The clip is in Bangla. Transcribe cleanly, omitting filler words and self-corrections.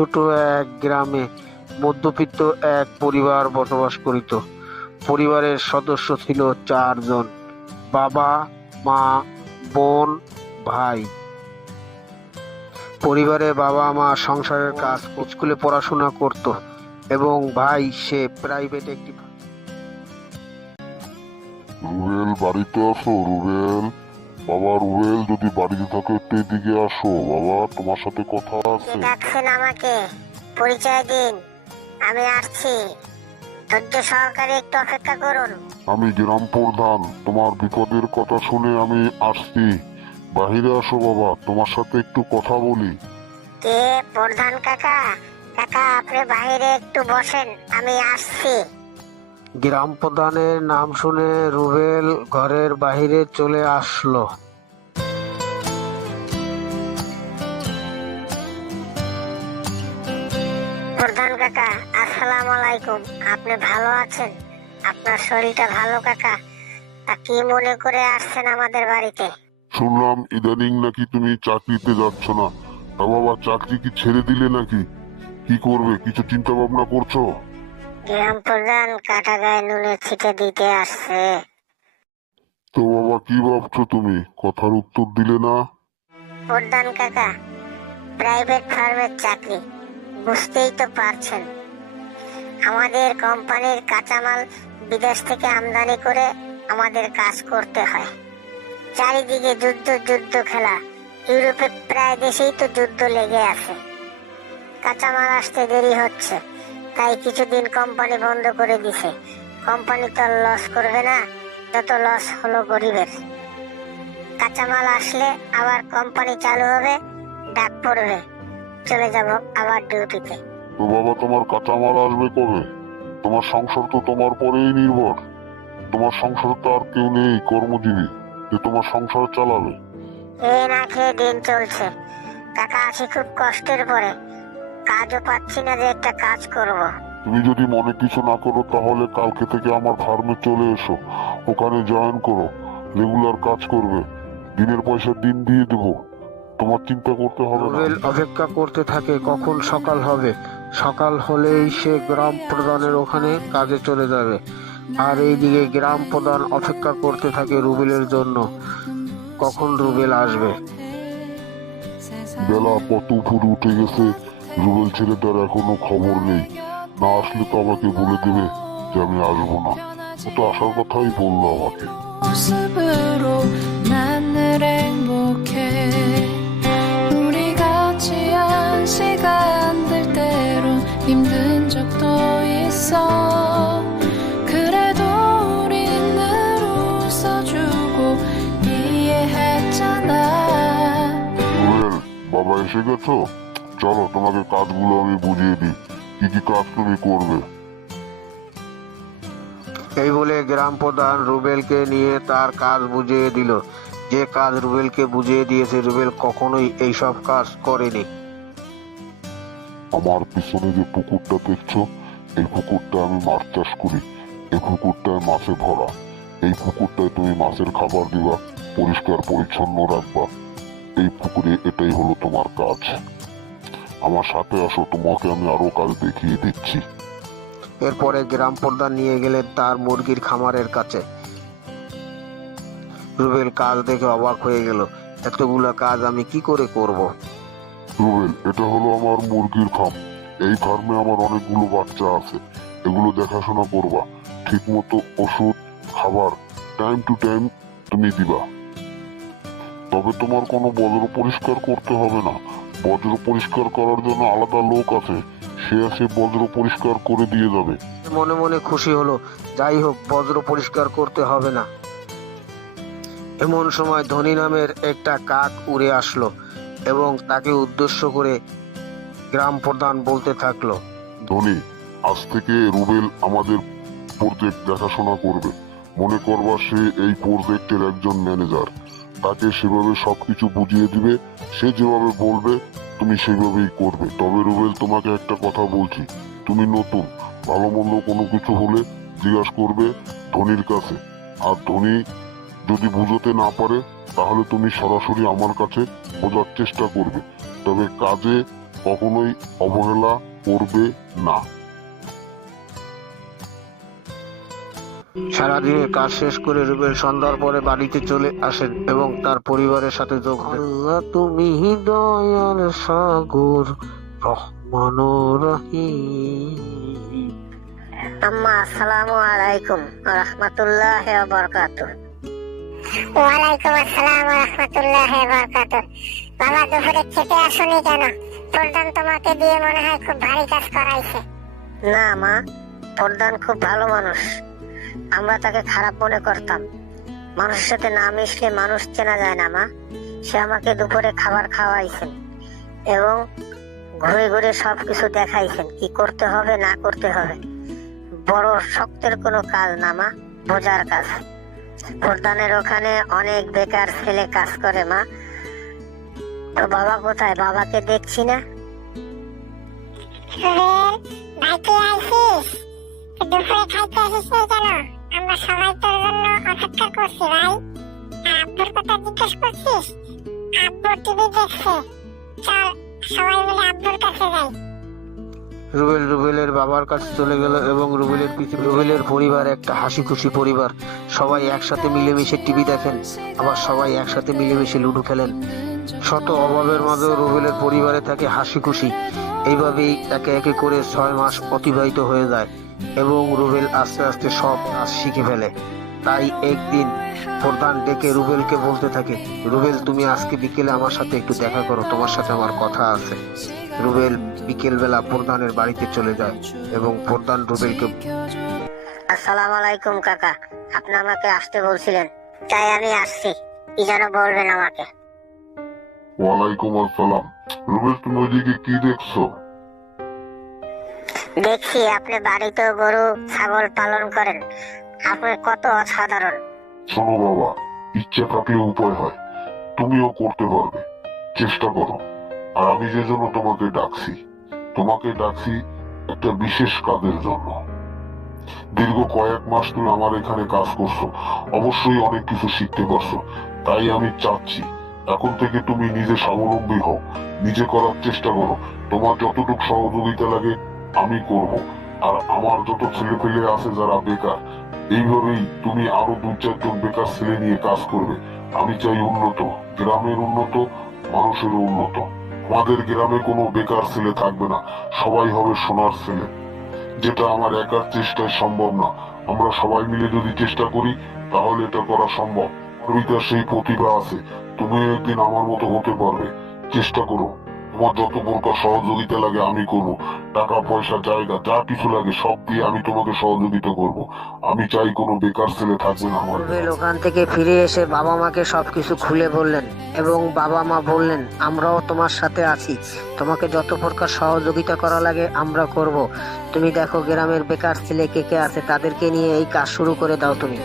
ছোট এক গ্রামে মধ্যবিত্ত এক পরিবার বসবাস করিত। পরিবারের সদস্য ছিল 4 জন: বাবা, মা, বোন, ভাই। পরিবারে বাবা মা সংসারের কাজ, স্কুলে পড়াশোনা করত এবং ভাই সে প্রাইভেট একটি। রুবেল, বাড়িতে আসো রুবেল। বাবা রুবেল, যদি বাড়িতে থাকো একটু এদিকে আসো। বাবা, তোমার সাথে কথা কে আছে। ডাকছেন আমাকে? পরিচয় দিন, আমি আসছি। ধৈর্য সহকারে একটু অপেক্ষা করুন। আমি গ্রাম প্রধান, তোমার বিপদের কথা শুনে আমি আসছি। বাহিরে আসো বাবা, তোমার সাথে একটু কথা বলি। কে? প্রধান কাকা? কাকা আপনি বাইরে একটু বসেন, আমি আসছি। গ্রাম প্রধানের নাম শুনে রুবেল ঘরের বাইরে চলে আসলো। প্রধান কাকা, আসসালামু আলাইকুম। আপনি ভালো আছেন? আপনার শরীরটা ভালো কাকা? তা কি মনে করে আসছেন আমাদের বাড়িতে? শুনলাম ইদানিং নাকি তুমি চাকরিতে যাচ্ছ না। তা বাবা, চাকরি কি ছেড়ে দিলে নাকি? কি করবে, কিছু চিন্তা ভাবনা করছো? গ্রাম প্রধান কাটা গায়ে নুনে ছিটে দিতে আসছে। তো বাবা, কি ভাবছো তুমি? কথার উত্তর দিলে না। প্রধান কাকা, প্রাইভেট ফার্মের চাকরি, বুঝতেই তো পারছেন। আমাদের কোম্পানির কাঁচামাল বিদেশ থেকে আমদানি করে আমাদের কাজ করতে হয়। চারিদিকে যুদ্ধ যুদ্ধ খেলা। ইউরোপে প্রায় দেশেই তো যুদ্ধ লেগে আছে। কাঁচামাল আসতে দেরি হচ্ছে, তাই কিছুদিন কোম্পানি বন্ধ করে দিছে। কোম্পানি তো লস করবে না, যত লস হলো গরিবের। কাঁচামাল আসলে আবার কোম্পানি চালু হবে, ডাক পড়বে, চলে যাব আবার ডিউটিতে। তো বাবা, তোমার কাঁচামাল আসবে কবে? তোমার সংসার তো তোমার পরেই নির্ভর। তোমার সংসার তো আর কেউ নেই কর্মজীবী যে তোমার সংসার চালাবে। এই না খেয়ে দিন চলছে কাকা, আছি খুব কষ্টের পরে। কাজও পাচ্ছি না যে একটা কাজ করব। তুমি যদি মনে কিছু না করো তাহলে কালকে থেকে আমার ফার্মে চলে এসো, ওখানে জয়েন করো, রেগুলার কাজ করবে, দিনের পয়সা দিন দিয়ে দেবো, তোমার চিন্তা করতে হবে না। রুবেল অপেক্ষা করতে থাকে কখন সকাল হবে। সকাল হলেই সে গ্রাম প্রধানের ওখানে কাজে চলে যাবে। আর এইদিকে গ্রাম প্রধান অপেক্ষা করতে থাকে রুবেলের জন্য, কখন রুবেল আসবে। বেলা কত উপরে উঠে গেছে, রুবেল ছেলেটার এখনো খবর নেই। না আসলে তো আমাকে বলে দেবে যে আমি আসবো না। ও তো আসার কথাই বললো আমাকে। 모습으로 난 늘 행복해 우리 같이 한 시간들 때론 힘든 적도 있어 그래도 우린 늘 웃어주고 이해했잖아 রুবেল, বাবা এসে গেছো? চলো তোমাকে কাজগুলো আমি বুঝিয়ে দিই, কি কি কাজ তুমি করবে। এই বলে গ্রাম প্রধান রুবেলকে নিয়ে তার কাজ বুঝিয়ে দিল। যে কাজ রুবেলকে বুঝিয়ে দিয়েছে, রুবেল কখনোই এইসব কাজ করেনি। আমার পিছনে যে পুকুরটা দেখছো, এই পুকুরটা আমি মাছ চাষ করি। এই পুকুরটায় মাছে ভরা। এই পুকুরটায় তুমি মাছের খাবার দিবা, পরিষ্কার পরিচ্ছন্ন রাখবা। এই পুকুরে এটাই হলো তোমার কাজ। আমার সাথে আসো, তোমাকে আমি আরো কাজ দেখিয়ে দিচ্ছি। এরপরে গ্রাম প্রধান নিয়ে গেলেন তার মুরগির খামারের কাছে। রুবেল কাজ দেখে অবাক হয়ে গেল, এতগুলা কাজ আমি কি করে করব। রুবেল, এটা হলো আমার মুরগির ফার্ম। এই ফার্মে আমার অনেকগুলো বাচ্চা আছে। এগুলো দেখাশোনা করবা, ঠিক মতো ওষুধ, খাবার টাইম টু টাইম তুমি দিবা। তবে তোমার কোনো বজ্র পরিষ্কার করতে হবে না। বজ্র পরিষ্কার করার জন্য আলাদা লোক আছে, সে এসে বজ্র পরিষ্কার করে দিয়ে যাবে। মনে মনে খুশি হলো, যাই হোক বজ্র পরিষ্কার করতে হবে না। এমন সময় ধনী নামের একটা কাক উড়ে আসলো এবং তাকে উদ্দেশ্য করে গ্রাম প্রধান বলতে থাকলো, ধনী, আজ থেকে রুবেল আমাদের প্রজেক্ট দেখাশোনা করবে। মনে করবা সে এই প্রজেক্টের একজন ম্যানেজার। তাকে সেভাবে সবকিছু বুঝিয়ে দিবে, সে যেভাবে বলবে তুমি সেভাবেই করবে। তবে রুবেল, তোমাকে একটা কথা বলছি, তুমি নতুন, ভালো মন্দ কোনো কিছু হলে জিজ্ঞাসা করবে ধনীর কাছে। আর ধনী যদি বুঝতে না পারে তাহলে তুমি সরাসরি আমার কাছে বোঝার চেষ্টা করবে। তবে কাজে কখনোই অবহেলা করবে না। সারাদিনের কাজ শেষ করে রুবেল সন্ধ্যার পরে বাড়িতে চলে আসেন এবং তার পরিবারের সাথে যোগ দেন। আল্লাহ তুমি দয়াল সাগর রহমানুর রহিম। আম্মা আসসালামু আলাইকুম ওয়া রাহমাতুল্লাহি ওয়া বারাকাতুহু। ওয়ালাইকুম আসসালাম ওয়া রাহমাতুল্লাহি ওয়া বারাকাতুহু। বাবা দুপুরে খেতে আসোনি কেন? প্রধান তোমাকে দিয়ে মনে হয় খুব ভারী কাজ করাইছে। না মা, প্রধান খুব ভালো মানুষ। আমরা তাকে খারাপ মনে করতাম। মানুষের সাথে না মিশলে মানুষ চেনা যায় না মা। সে আমাকে দুপুরে খাবার খাওয়াইছেন এবং ঘুরে ঘুরে সবকিছু দেখাইছেন কি করতে হবে না করতে হবে। বড় শক্তের কোনো কাজ না মা, বোঝার কাজ। প্রধানের ওখানে অনেক বেকার ছেলে কাজ করে মা। তো বাবা কোথায়? বাবাকে দেখছি না। দুপুরে খাইতে আসিস নাই কেন? আমরা সবাই তোর জন্য অপেক্ষা করছি ভাই। আব্বুর কথা জিজ্ঞেস করছিস? আব্বু টিভি দেখছে। চল সবাই মিলে আব্বুর কাছে যাই। রুবেল রুবেলের বাবার কাছে চলে গেল এবং রুবেলের রুবেলের পরিবার একটা হাসি খুশি পরিবার। সবাই একসাথে মিলেমিশে টিভি দেখেন, আবার সবাই একসাথে মিলেমিশে লুডো খেলেন। শত অভাবের মাঝেও রুবেলের পরিবারে থাকে হাসি খুশি। এইভাবেই একে একে করে 6 মাস অতিবাহিত হয়ে যায় এবং রুবেল আস্তে আস্তে সব কাজ শিখে ফেলে। তাই একদিন প্রধান ডেকে রুবেলকে বলতে থাকে, রুবেল তুমি আজকে বিকেলে আমার সাথে একটু দেখা করো, তোমার সাথে আমার কথা আছে। রুবেল বিকেল বেলা প্রধানের বাড়িতে চলে যায় এবং প্রধান রুবেলকে, আসসালামু আলাইকুম কাকা, আপনি আমাকে আসতে বলছিলেন, তাই আমি আসছি। কি যেন বলবেন আমাকে? ওয়ালাইকুম আসসালাম। রুবেল, তুমি ওইদিকে কি দেখছো? দেখছি আপনি বাড়িতে গরু ছাগল পালন করেন। আপনি কত অসাধারণ। শোনো বাবা, ইচ্ছে থাকলে উপায় হয়। তুমিও করতে পারবে, চেষ্টা করো। আর আমি যে জন্য তোমাকে ডাকছি একটা বিশেষ কাজের জন্য। দীর্ঘ কয়েক মাস তুমি আমার এখানে কাজ করছো, অবশ্যই অনেক কিছু শিখতে পারছো। তাই আমি চাচ্ছি এখন থেকে তুমি নিজে স্বাবলম্বী হও, নিজে করার চেষ্টা করো। তোমার যতটুকু সহযোগিতা লাগে আমি করব। আর আমার যত ছেলে পেলে আছে যারা বেকার, এইভাবেই তুমি আরো 2-4 জন বেকার ছেলে নিয়ে কাজ করবে। আমি চাই উন্নত, গ্রামের উন্নত, মানুষের উন্নত। আমাদের গ্রামে কোনো বেকার ছেলে থাকবে না, সবাই হবে সোনার ছেলে। যেটা আমার একার চেষ্টায় সম্ভব না। আমরা সবাই মিলে যদি চেষ্টা করি তাহলে এটা করা সম্ভব। ভিতরে সেই প্রতিভা আছে, তুমি একদিন আমার মতো হতে পারবে। চেষ্টা করো, তোমার যত প্রকার সহযোগিতা লাগে আমি করবো। টাকা পয়সা জায়গা যা কিছু লাগে সব দিয়ে আমি তোমাকে সহযোগিতা করব। আমি চাই কোনো বেকার ছেলে থাকবে না আমার। রুবেল ওখান থেকে ফিরে এসে বাবা মাকে সবকিছু খুলে বললেন এবং বাবা মা বললেন, আমরাও তোমার সাথে আছি, তোমাকে যত প্রকার সহযোগিতা করা লাগে আমরা করব। তুমি দেখো গ্রামের বেকার ছেলে কে কে আছে, তাদেরকে নিয়ে এই কাজ শুরু করে দাও তুমি।